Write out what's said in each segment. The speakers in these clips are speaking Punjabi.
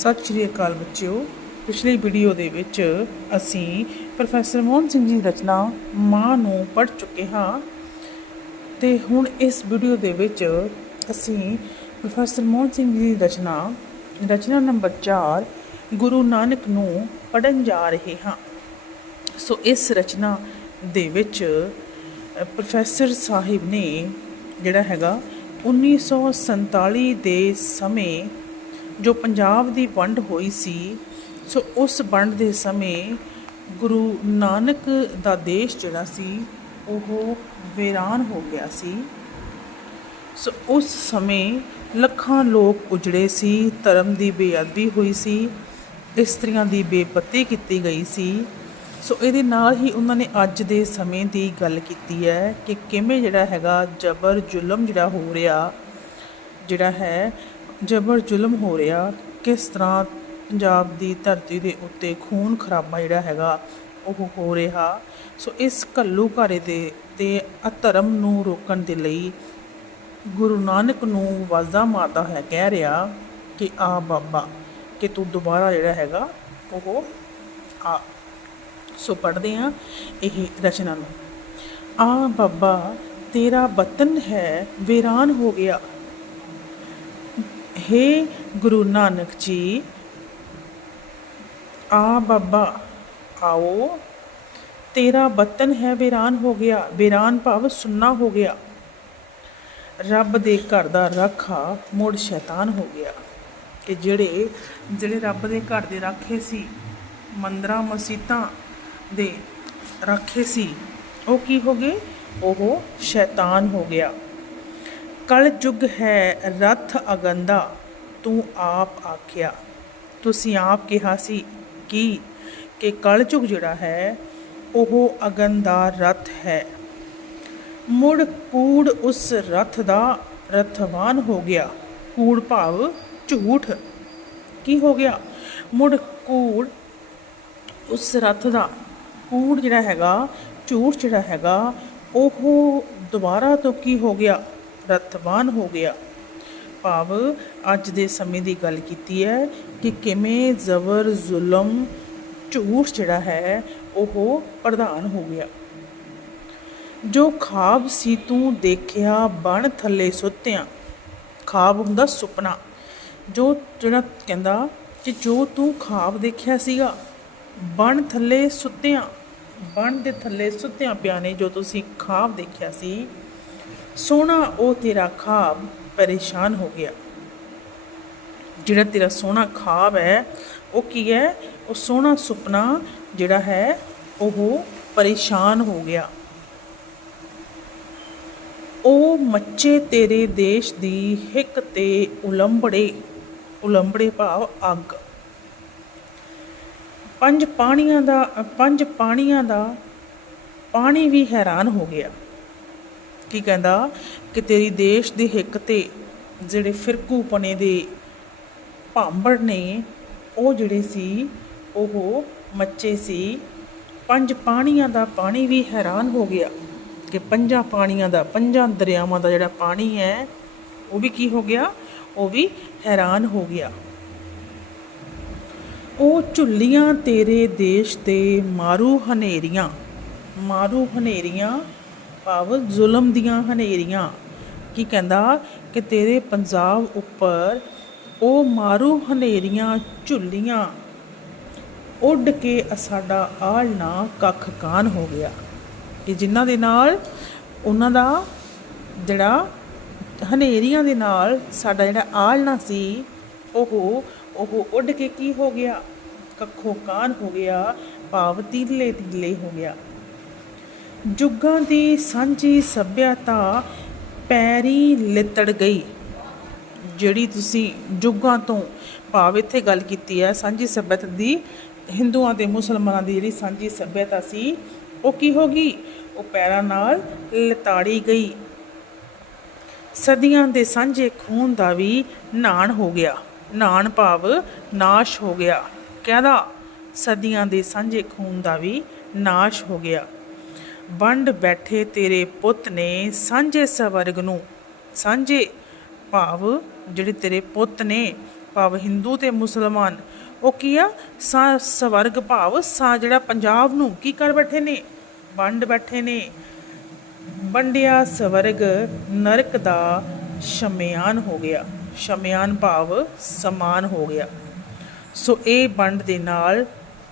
ਸਤਿ ਸ਼੍ਰੀ ਅਕਾਲ ਬੱਚਿਓ। ਪਿਛਲੀ ਵੀਡੀਓ ਦੇ ਵਿੱਚ ਅਸੀਂ ਪ੍ਰੋਫੈਸਰ ਮੋਹਨ ਸਿੰਘ ਜੀ ਦੀ ਰਚਨਾ ਮਾਂ ਨੂੰ ਪੜ੍ਹ ਚੁੱਕੇ ਹਾਂ ਤੇ ਹੁਣ ਇਸ ਵੀਡੀਓ ਦੇ ਵਿੱਚ ਅਸੀਂ ਪ੍ਰੋਫੈਸਰ ਮੋਹਨ ਸਿੰਘ ਜੀ ਦੀ ਰਚਨਾ ਰਚਨਾ ਨੰਬਰ 4 ਗੁਰੂ ਨਾਨਕ ਨੂੰ ਪੜ੍ਹਨ ਜਾ ਰਹੇ ਹਾਂ। ਸੋ ਇਸ ਰਚਨਾ ਦੇ ਵਿੱਚ ਪ੍ਰੋਫੈਸਰ ਸਾਹਿਬ ਨੇ ਜਿਹੜਾ ਹੈਗਾ 1947 ਦੇ ਸਮੇਂ ਜੋ ਪੰਜਾਬ ਦੀ ਵੰਡ ਹੋਈ ਸੀ, ਸੋ ਉਸ ਵੰਡ ਦੇ ਸਮੇਂ ਗੁਰੂ ਨਾਨਕ ਦਾ ਦੇਸ਼ ਜਿਹੜਾ ਸੀ, ਉਹ ਵੇਰਾਨ ਹੋ ਗਿਆ ਸੀ। ਸੋ ਉਸ ਸਮੇਂ ਲੱਖਾਂ ਲੋਕ ਉਜੜੇ ਸੀ, ਧਰਮ ਦੀ ਬੇਅਦਬੀ ਹੋਈ ਸੀ, ਇਸਤਰੀਆਂ ਦੀ ਬੇਪਤੀ ਕੀਤੀ ਗਈ ਸੀ। ਸੋ ਇਹਦੇ ਨਾਲ ਹੀ ਉਹਨਾਂ ਨੇ ਅੱਜ ਦੇ ਸਮੇਂ ਦੀ ਗੱਲ ਕੀਤੀ ਹੈ ਕਿ ਕਿਵੇਂ ਜਿਹੜਾ ਹੈਗਾ ਜ਼ਬਰ ਜ਼ੁਲਮ ਜਿਹੜਾ ਹੋ ਰਿਹਾ, ਜਿਹੜਾ ਹੈ ਜ਼ਬਰ ਜ਼ੁਲਮ ਹੋ ਰਿਹਾ, ਕਿਸ ਤਰ੍ਹਾਂ ਪੰਜਾਬ ਦੀ ਧਰਤੀ ਦੇ ਉੱਤੇ ਖੂਨ ਖਰਾਬਾ ਜਿਹੜਾ ਹੈਗਾ ਉਹ ਹੋ ਰਿਹਾ? ਸੋ ਇਸ ਘੱਲੂਘਾਰੇ ਦੇ, ਤੇ ਅਧਰਮ ਨੂੰ ਰੋਕਣ ਦੇ ਲਈ ਗੁਰੂ ਨਾਨਕ ਨੂੰ ਵਾਜ਼ਾ ਮਾਰਦਾ ਹੈ ਕਹਿ ਰਿਹਾ ਕਿ ਆ ਬਾਬਾ, ਕਿ ਤੂੰ ਦੁਬਾਰਾ ਜਿਹੜਾ ਹੈਗਾ ਉਹ ਆ। ਸੋ ਪੜ੍ਹਦੇ ਹਾਂ ਇਹ ਰਚਨਾ ਨੂੰ। ਆ ਬਾਬਾ, ਤੇਰਾ ਬਤਨ ਹੈ, ਵੀਰਾਨ ਹੋ ਗਿਆ। ਹੇ ਗੁਰੂ ਨਾਨਕ ਜੀ, ਆ ਬਾਬਾ, ਆਓ। ਤੇਰਾ ਬਤਨ ਹੈ ਵੀਰਾਨ ਹੋ ਗਿਆ, ਵੀਰਾਨ ਭਾਵ ਸੁੰਨਾ ਹੋ ਗਿਆ। ਰੱਬ ਦੇ ਘਰ ਦਾ ਰਾਖਾ ਮੁੜ ਸ਼ੈਤਾਨ ਹੋ ਗਿਆ। ਕਿ ਜਿਹੜੇ ਜਿਹੜੇ ਰੱਬ ਦੇ ਘਰ ਦੇ ਰਾਖੇ ਸੀ, ਮੰਦਰਾਂ ਮਸੀਤਾਂ ਦੇ ਰਾਖੇ ਸੀ, ਉਹ ਕੀ ਹੋ ਗਏ? ਉਹ ਸ਼ੈਤਾਨ ਹੋ ਗਿਆ। ਕਲ ਯੁਗ ਹੈ ਰਥ ਅਗੰਦਾ। ਤੂੰ ਆਪ ਆਖਿਆ। ਤੁਸੀਂ ਆਪ ਕਿਹਾ ਸੀ ਕਿ ਕਿ ਕਲ ਜਿਹੜਾ ਹੈ, ਉਹ ਅਗਨ ਦਾ ਰਥ ਹੈ। ਮੁੜ ਕੂੜ ਉਸ ਰਥ ਦਾ ਰਥਵਾਨ ਹੋ ਗਿਆ। ਕੂੜ ਭਾਵ ਝੂਠ। ਕੀ ਹੋ ਗਿਆ? ਮੁੜ ਕੂੜ ਉਸ ਰਥ ਦਾ, ਕੂੜ ਜਿਹੜਾ ਹੈਗਾ, ਝੂਠ ਜਿਹੜਾ ਹੈਗਾ, ਉਹ ਦੁਬਾਰਾ ਤੋਂ ਕੀ ਹੋ ਗਿਆ? ਰਥਵਾਨ ਹੋ ਗਿਆ। ਭਾਵ ਅੱਜ ਦੇ ਸਮੇਂ ਦੀ ਗੱਲ ਕੀਤੀ ਹੈ ਕਿ ਕਿਵੇਂ ਜ਼ਬਰ ਜ਼ੁਲਮ, ਝੂਠ ਜਿਹੜਾ ਹੈ, ਉਹ ਪ੍ਰਧਾਨ ਹੋ ਗਿਆ। ਜੋ ਖਾਬ ਸੀ ਤੂੰ ਦੇਖਿਆ, ਬਣ ਥੱਲੇ ਸੁੱਤਿਆਂ। ਖਾਬ ਹੁੰਦਾ ਸੁਪਨਾ। ਜੋ ਜਿਹੜਾ ਕਹਿੰਦਾ ਕਿ ਜੋ ਤੂੰ ਖਾਬ ਦੇਖਿਆ ਸੀਗਾ, ਬਣ ਥੱਲੇ ਸੁੱਤਿਆਂ, ਬਣ ਦੇ ਥੱਲੇ ਸੁੱਤਿਆਂ ਪਿਆ ਨੇ ਜੋ ਤੁਸੀਂ ਖਾਬ ਦੇਖਿਆ ਸੀ, ਸੋਹਣਾ ਉਹ ਤੇਰਾ ਖਾਬ ਪਰੇਸ਼ਾਨ ਹੋ ਗਿਆ। ਜਿਹੜਾ ਤੇਰਾ ਸੋਹਣਾ ਖਾਬ ਹੈ, ਉਹ ਕੀ ਹੈ? ਉਹ ਸੋਹਣਾ ਸੁਪਨਾ ਜਿਹੜਾ ਹੈ, ਉਹ ਪਰੇਸ਼ਾਨ ਹੋ ਗਿਆ। ਉਹ ਮੱਚੇ ਤੇਰੇ ਦੇਸ਼ ਦੀ ਹਿੱਕ ਤੇ ਉਲੰਬੜੇ ਉਲੰਬੜੇ ਭਾਵ ਅੱਗ। ਪੰਜ ਪਾਣੀਆਂ ਦਾ, ਪੰਜ ਪਾਣੀਆਂ ਦਾ ਪਾਣੀ ਵੀ ਹੈਰਾਨ ਹੋ ਗਿਆ। ਕੀ ਕਹਿੰਦਾ ਕਿ ਤੇਰੀ ਦੇਸ਼ ਦੀ ਹਿੱਕ ਤੇ ਜਿਹੜੇ ਫਿਰਕੂਪਣੇ ਦੇ ਭਾਂਬੜ ਨੇ, ਉਹ ਜਿਹੜੇ ਸੀ, ਉਹ ਮੱਚੇ ਸੀ। ਪੰਜ ਪਾਣੀਆਂ ਦਾ ਪਾਣੀ ਵੀ ਹੈਰਾਨ ਹੋ ਗਿਆ ਕਿ ਪੰਜਾਂ ਪਾਣੀਆਂ ਦਾ, ਪੰਜਾਂ ਦਰਿਆਵਾਂ ਦਾ ਜਿਹੜਾ ਪਾਣੀ ਹੈ, ਉਹ ਵੀ ਕੀ ਹੋ ਗਿਆ? ਉਹ ਵੀ ਹੈਰਾਨ ਹੋ ਗਿਆ। ਉਹ ਝੁੱਲੀਆਂ ਤੇਰੇ ਦੇਸ਼ ਤੇ ਮਾਰੂ ਹਨੇਰੀਆਂ ਮਾਰੂ ਹਨੇਰੀਆਂ ਭਾਵ ਜ਼ੁਲਮ ਦੀਆਂ ਹਨੇਰੀਆਂ। ਕੀ ਕਹਿੰਦਾ ਕਿ ਤੇਰੇ ਪੰਜਾਬ ਉੱਪਰ ਉਹ ਮਾਰੂ ਹਨੇਰੀਆਂ, ਝੁੱਲੀਆਂ, ਉੱਡ ਕੇ ਸਾਡਾ ਆਲਣਾ ਕੱਖ ਕਾਨ ਹੋ ਗਿਆ। ਕਿ ਜਿਨ੍ਹਾਂ ਦੇ ਨਾਲ ਉਹਨਾਂ ਦਾ ਜਿਹੜਾ ਹਨੇਰੀਆਂ ਦੇ ਨਾਲ ਸਾਡਾ ਜਿਹੜਾ ਆਲਣਾ ਸੀ, ਉਹ ਉਹ ਉੱਡ ਕੇ ਕੀ ਹੋ ਗਿਆ? ਕੱਖੋਂ ਕਾਨ ਹੋ ਗਿਆ, ਭਾਵ ਤੀਲੇ ਤੀਲੇ ਹੋ ਗਿਆ। ਜੁਗਾਂ ਦੀ ਸਾਂਝੀ ਸੱਭਿਅਤਾ ਪੈਰੀ ਲਿੱਤੜ ਗਈ। ਜਿਹੜੀ ਤੁਸੀਂ ਜੁਗਾਂ ਤੋਂ ਭਾਵ ਇੱਥੇ ਗੱਲ ਕੀਤੀ ਹੈ, ਸਾਂਝੀ ਸੱਭਿਅਤਾ ਦੀ, ਹਿੰਦੂਆਂ ਤੇ ਮੁਸਲਮਾਨਾਂ ਦੀ ਜਿਹੜੀ ਸਾਂਝੀ ਸੱਭਿਅਤਾ ਸੀ, ਉਹ ਕੀ ਹੋ ਗਈ? ਉਹ ਪੈਰਾਂ ਨਾਲ ਲਤਾੜੀ ਗਈ। ਸਦੀਆਂ ਦੇ ਸਾਂਝੇ ਖੂਨ ਦਾ ਵੀ ਨਾਣ ਹੋ ਗਿਆ। ਨਾਣ ਭਾਵ ਨਾਸ਼ ਹੋ ਗਿਆ। ਕਹਿੰਦਾ? ਸਦੀਆਂ ਦੇ ਸਾਂਝੇ ਖੂਨ ਦਾ ਵੀ ਨਾਸ਼ ਹੋ ਗਿਆ। ਵੰਡ ਬੈਠੇ ਤੇਰੇ ਪੁੱਤ ਨੇ ਸਾਂਝੇ ਸਵਰਗ ਨੂੰ। ਸਾਂਝੇ ਭਾਵ ਜਿਹੜੇ ਤੇਰੇ ਪੁੱਤ ਨੇ, ਭਾਵ ਹਿੰਦੂ ਤੇ ਮੁਸਲਮਾਨ, ਉਹ ਕੀ ਆ? ਸਵਰਗ ਭਾਵ ਸਾ ਜਿਹੜਾ ਪੰਜਾਬ ਨੂੰ ਕੀ ਕਰ ਬੈਠੇ ਨੇ? ਵੰਡ ਬੈਠੇ ਨੇ। ਵੰਡਿਆ ਸਵਰਗ ਨਰਕ ਦਾ ਸ਼ਮਿਆਨ ਹੋ ਗਿਆ। ਸ਼ਮਿਆਨ ਭਾਵ ਸਮਾਨ ਹੋ ਗਿਆ। ਸੋ ਇਹ ਵੰਡ ਦੇ ਨਾਲ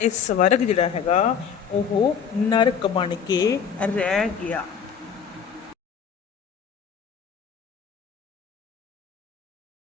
ਇਹ ਸਵਰਗ ਜਿਹੜਾ ਹੈਗਾ ਉਹ ਨਰਕ ਬਣ ਕੇ ਰਹਿ ਗਿਆ।